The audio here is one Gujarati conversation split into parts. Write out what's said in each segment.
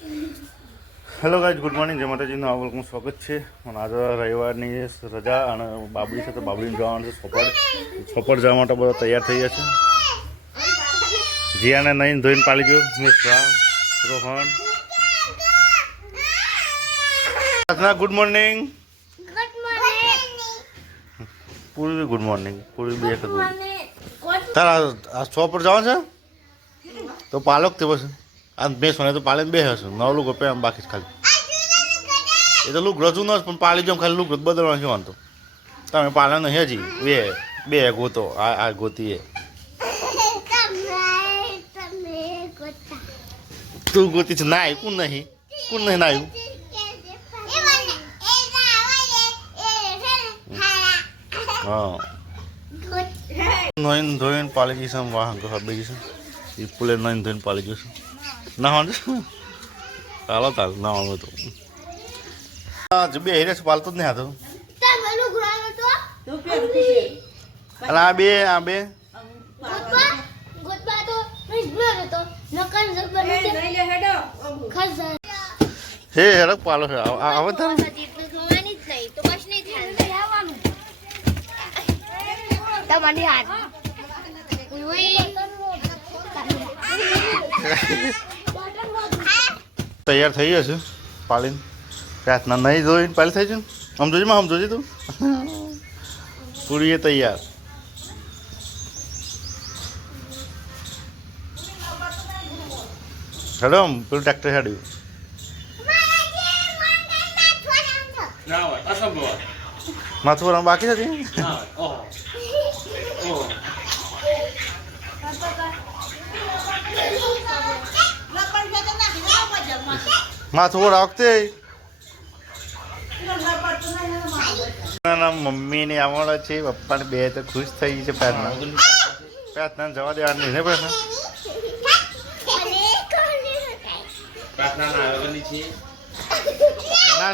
Hello guys, good morning. જય માતાજીનું આ વ્લોગમાં સ્વાગત છે. અને આજે રવિવારની રજા અને બાબડી છે, તો બાબડીને જવાનું છે છોપડ જવા માટે બધા તૈયાર થઈ ગયા છે. જીયાને નહીં ધોઈને પાલી ગયો. Mishra, Rohan, good morning. પૂર્વી ગુડ મોર્નિંગ. પૂર્વી બે કદું તારા આ છોપડ જવાનું છે તો પાલક તે બસ આ બે સોને તો પાલે બે હશે. નવ લુક રૂપિયા બાકી ખાલી એ તો લુક રજૂ ન પણ પાલી જાઉં ખાલી લુક બદલવાનું છે. વાંધો તમે પાલે નહીં હજી બે ગોતો આ ગોતી એ તું ગોતી છે ના કોણ નહીં ના આવ્યું. હા નોઈન ધોઈને પાલી જઈશ વાહન બે જઈશ એ પુલે નોઈન ધોઈને પાલી જઈશું. ના વાંધો ચાલો તાર ના વાંધો તો બે હેરે છે પાલતો જ નહીં હાથો. આ બે હે હેડક પાલો છે આવે તાર તૈયાર થઈ જશે પાલીને રાતના નહીં જોઈને પાલી થઈ છે ને આમ જોજે તું પૂરી એ તૈયાર. હેડો પેલું ટ્રેક્ટર હેડ્યું માથું ભરવાનું બાકી છે. માથું ભરા વખતે મમ્મી ને આવડે છે પપ્પાને બે તો ખુશ થઈ ગઈ છે. પ્રાર્થના જવા દેવાની નહીં ને પ્રાર્થના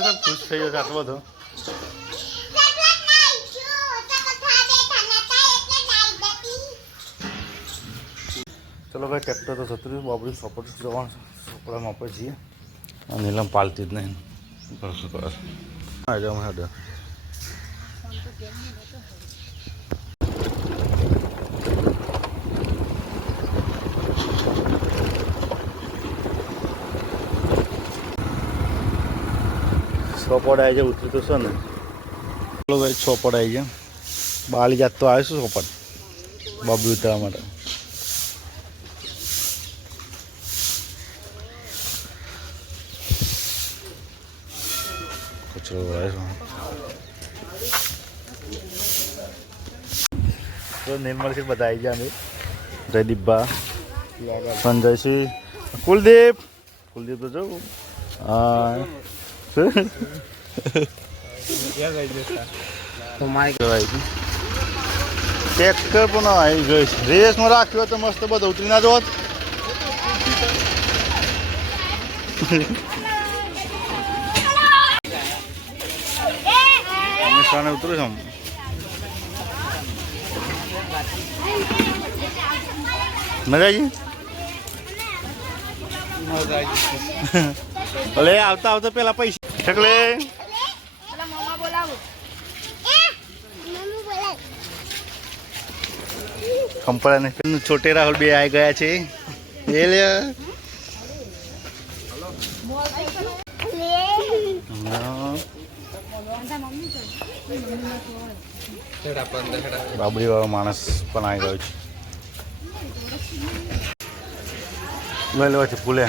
સબ ખુશ થઈ ગયો છે આટલો બધો. ચલો ભાઈ ટ્રેક્ટર તો જતું રહ્યું. બાબડી સપોર્ટ જવાનું છે. સપડામાં આપણે જઈએ નીલમ પાલતી જ નહીં. છોપડ આવી જાય ઉતરી તો છે ને. ચલો ભાઈ છોપડ આવી જાય બાળી જાત તો આવીશું છોપડ બાબુ ઉતરવા માટે. કચરો નિર્મલસિંહ બધા આવી ગયા. જયદીપભા, સંજયસિંહ, કુલદીપ તો જવું. હા ટ્રેક્ટર પણ આવી ગઈ છે. રેસમાં રાખ્યો તો મસ્ત બધું ઉતરી ના જોત. સાને ઉતરું છું મજા આવી ભલે આવતા પેલા પૈસા ઠકલે કંપડા ને છોટે રાહુલ બે આવી ગયા છે. એ લે બાબડી વાળો માણસ પણ આવી ગયો છે. લઈ લેવા છે ફૂલે.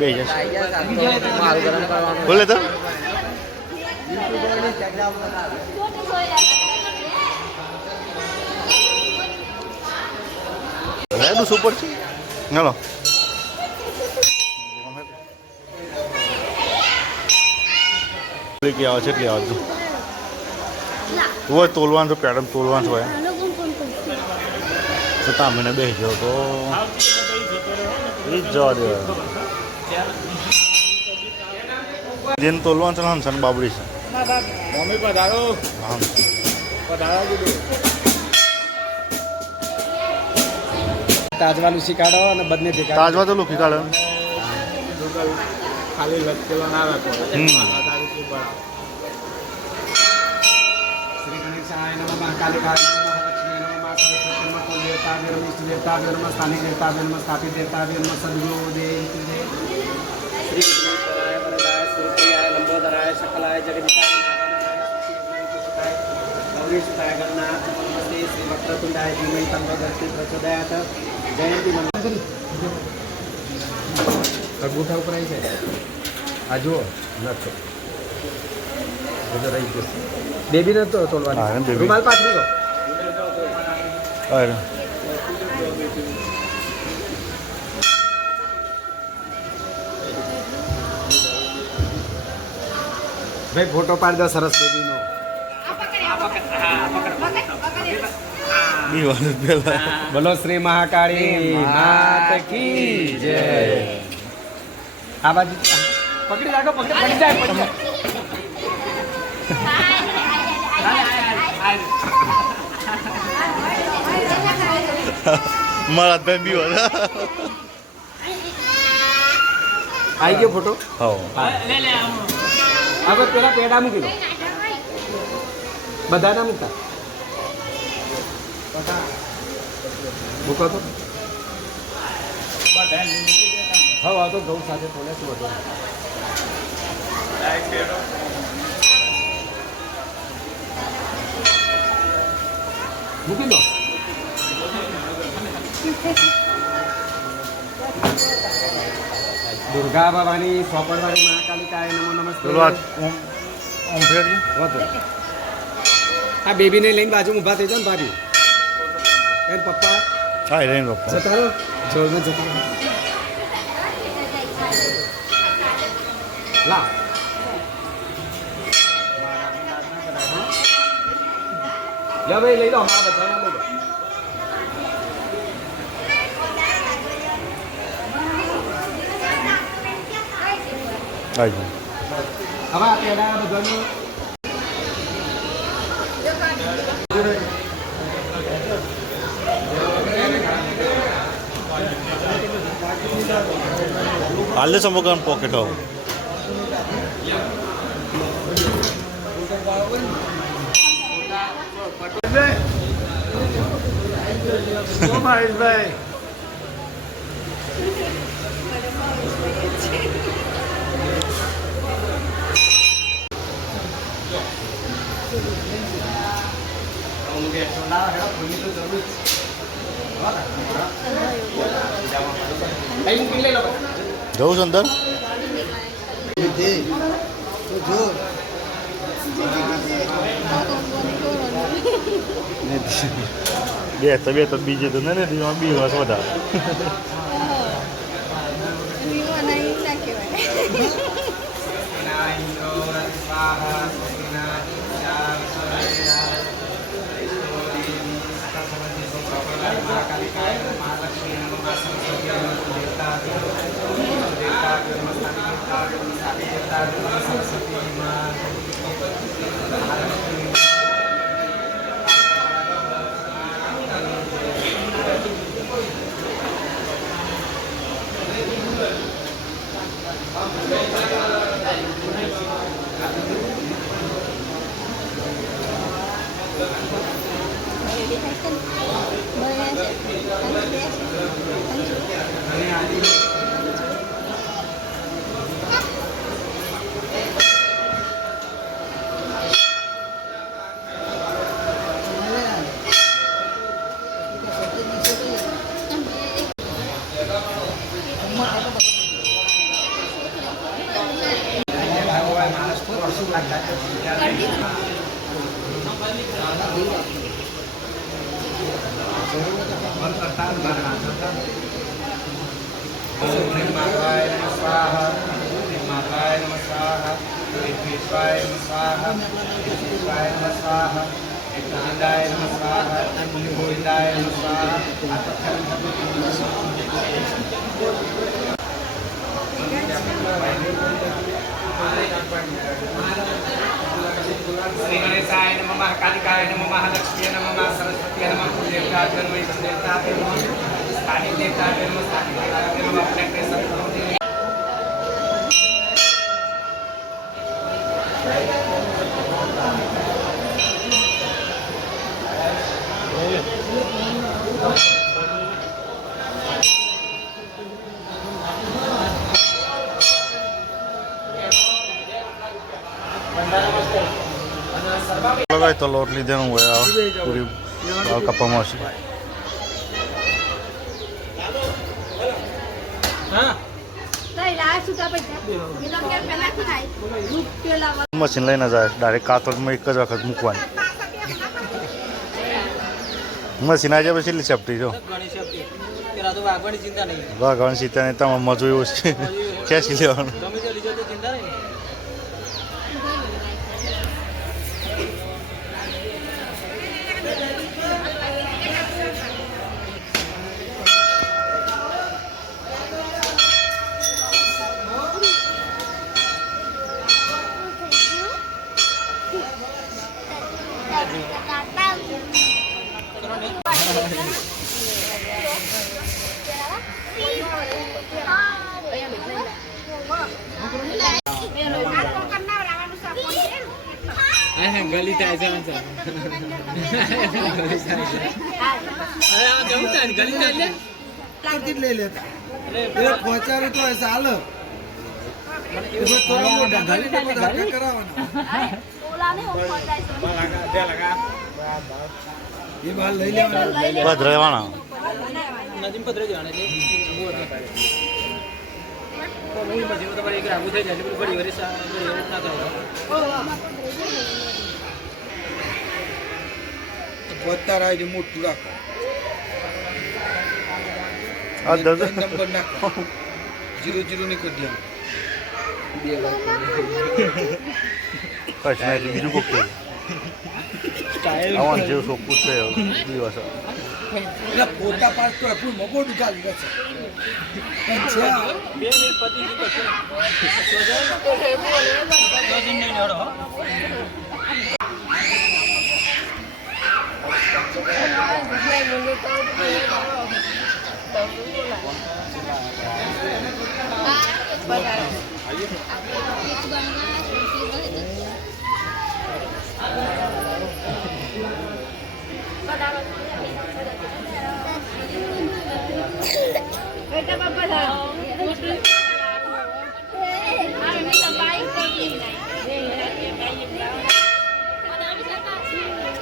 બે બોલે તો રેડું સુપર છે. ચાલો કે આવે છે એટલે આવજો. હોય તોલવાનું છે પેડમ તોલવાનું હોય તો તમે બેસી જાઓ તો એ જ જવા દેવા. જેને તોલવાનું છે હંસન બાબડી છે મમ્મી પધારો આમ પધારા કીધું તાજવાલું શીખાડો અને બંને ભેગા તાજમાં તો લુખી કાઢે ખાલી લટકેલો ના રાખો હમ. શ્રી ગણેશાય નમઃ મહાકાલિકાય નમઃ લક્ષ્મી નમઃ મા સરસ્વતી નમઃ કુલ દેવતાભ્યો નમઃ ઇષ્ટ દેવતાભ્યો નમઃ સ્થાનિક દેવતાભ્યો નમઃ સ્થાપિત દેવતાભ્યો નમઃ સદગુરુ દેવ શ્રી ગણેશાય વરદાય સુરપ્રિયાય લંબોદરાય શકલાય જગદીશાય ગૌરીસુતાય ગણનાથ નમસ્તે શ્રી વક્રતુંડાય ધીમહિ તન્નો દંતી પ્રચોદયાત જયંતી મંગળ અંગૂઠા ઉપર આવી છે આ જુઓ નથી બધો રહી ગયો બેબી નતો હા, તોલવાની baby. રૂમાલ પાથરી દો અરે ભાઈ ફોટો પાડી દો સરસ બેબીનો બી વાર પેલા બોલો શ્રી મહાકાળી માત કી જય આ બાજુ પકડી રાખો પકડી જાય પડી જાય મારા બે બી વાર આવી ગયો ફોટો હા હવે પેલા પેડા મૂકી દો બધા ના મૂકતા મૂકો તો હવે આવતો ઘઉં સાથે થોડે શું હતો મૂકી દો દુર્ગા ભવાની સોપડવાળી મહાકાલિકાય નમો નમસ્તે પેલો ઓમ ફેરજી હોતો. આ બેબીને લઈને બાજુ ઊભા થઈ જાઓ ને ભાભી એમ પપ્પા હા એ રહીને પપ્પા જતા રહો જોડને જતા રહો લા લે ભાઈ લઈ લો અમારા બધાના લઈ લો આવી હવે આ પેલા બધાનું હાલે સમોકાન પોકેટ આવું ભાઈ જવું છે અંદર બે તબિયત બીજી તો નથી દીવામાં બી વાસ વધારે श्री गणेशाय नमः कालिकाय नमः लक्ष्मी नमः सरस्वती नमः कुलदेवताभ्यो नमः इष्टदेवताभ्यो नमः स्थानिक देवताभ्यो नमः स्थानिक देवताभ्यो नमः अपने सद्गुरु લગાય તો લોટ લીધેનું હોય આ પૂરી દાળ કાપવામાં આવશે. મશીન લઈને જાય ડાયરેક્ટ કાતરમાં એક જ વખત મૂકવાની. મશીન આવી જાય પછી એટલી સેફ્ટી જો વાગવાની ચિંતા નહીં. તમારે મજૂરી ઓછી ખેંચી લેવાનું. ગલી થાય છે ગલી થાય લઈ લેતા પહોંચાડે તો ચાલ રહેવાના પોતારા મોટું રાખો નંબર નાખો 00 ની કરી કચ્છ બીજું કોક આવવાનું જેવું ચોખ્ખું છે દિવસ પોતા પાસ તો પૂર મગોડું ચાલી ગયું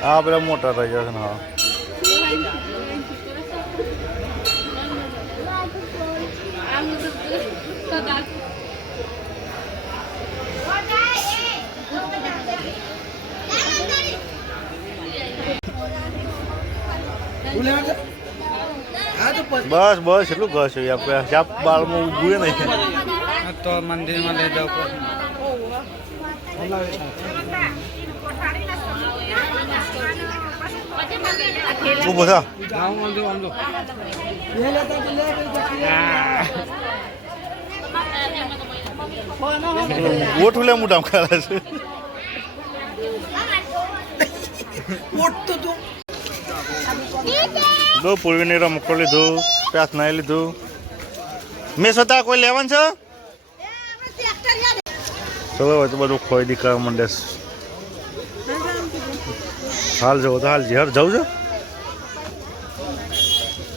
આ પેલા મોટા થઈ જશે ને. હા બસ બસ એટલું ઘસ આપણે શાપ બાળમાં ઊભું નહીં તો મંદિરમાં લઈ જાવ ઊભો થા ઓઠું લે મોટા કરે છે. દો પૂર્વીની રમકડો લીધું પ્યાસ નાઈ લીધું. મેં છતાં કોઈ લેવાનું છે ચલો હવે તો બધું ખોઈ દી કરવા માંડે. હાલ જવું તો હાલ હર જવું છે.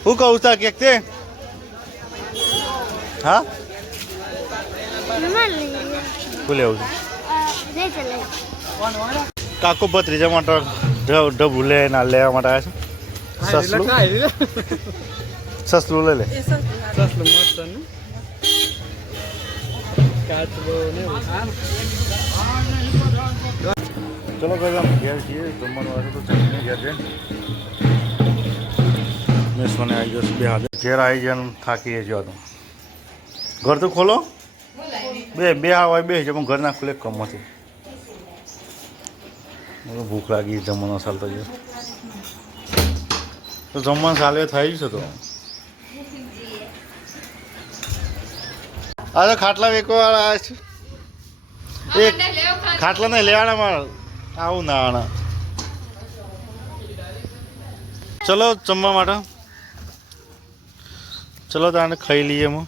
હું કહું તા કેક તે હા શું લેવું છે કાકો ભત્રીજા માટે ઢબુ લે ના લેવા માટે આવ્યા છે. સસલું લઈ લે. ચલો ભાઈ આમ ઘેર છીએ જમવાનું આવે તો જમીને ઘેર છે. મેસવાને આવી જશે બે હાથે ઘેર આવી જાય થાકી ગયો તો ઘર તો ખોલો બે હા હોય બે છે પણ ઘર ના ખુલે કમમાંથી ભૂખ લાગી જમવાનો ચાલતો ગયો તો જમવાનું ચાલે થઈ જશે. તો આ તો ખાટલા વેકવાવાળા આવે છે એક ખાટલા નહીં લેવાના મારે આવું ના આના ચલો જમવા માટે ચલો તાને ખાઈ લઈએ એમાં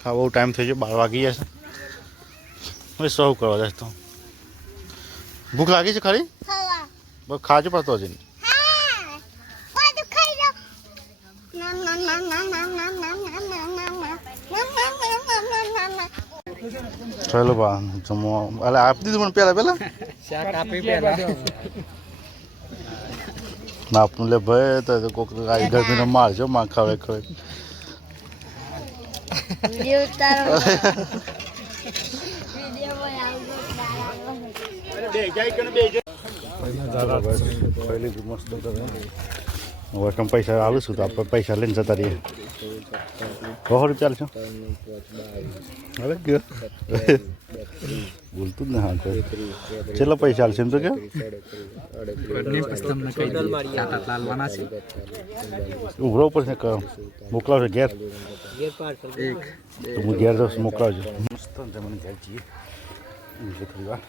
ખાવા બહુ ટાઈમ થઈ ગયો 12 વાગી ગયા છે હવે સર્વ કરવા જાય તો ભૂખ લાગી છે ખરી બસ ખાજો પડતો હજી ચાલો બા જમવા અલે આપી દીધું પણ પેલા શાક આપી પહેલા ના આપણું લે ભાઈ તો કોક આવી ગરમીનો માર છો માં ખાવે ખાવે વટમ પૈસા આવું છું તો આપણે પૈસા લઈને જતા રહીએ 100 રૂપિયા છો હવે ગયો બોલતું જ ને હા કોઈ ચેટલા પૈસા આલશે એમ તો કે ઉભરો ઉપર છે મોકલાવશે ઘેર તો હું ઘેર જઈશ મોકલાવજો મસ્ત મને ઘેર જઈએ થોડી વાર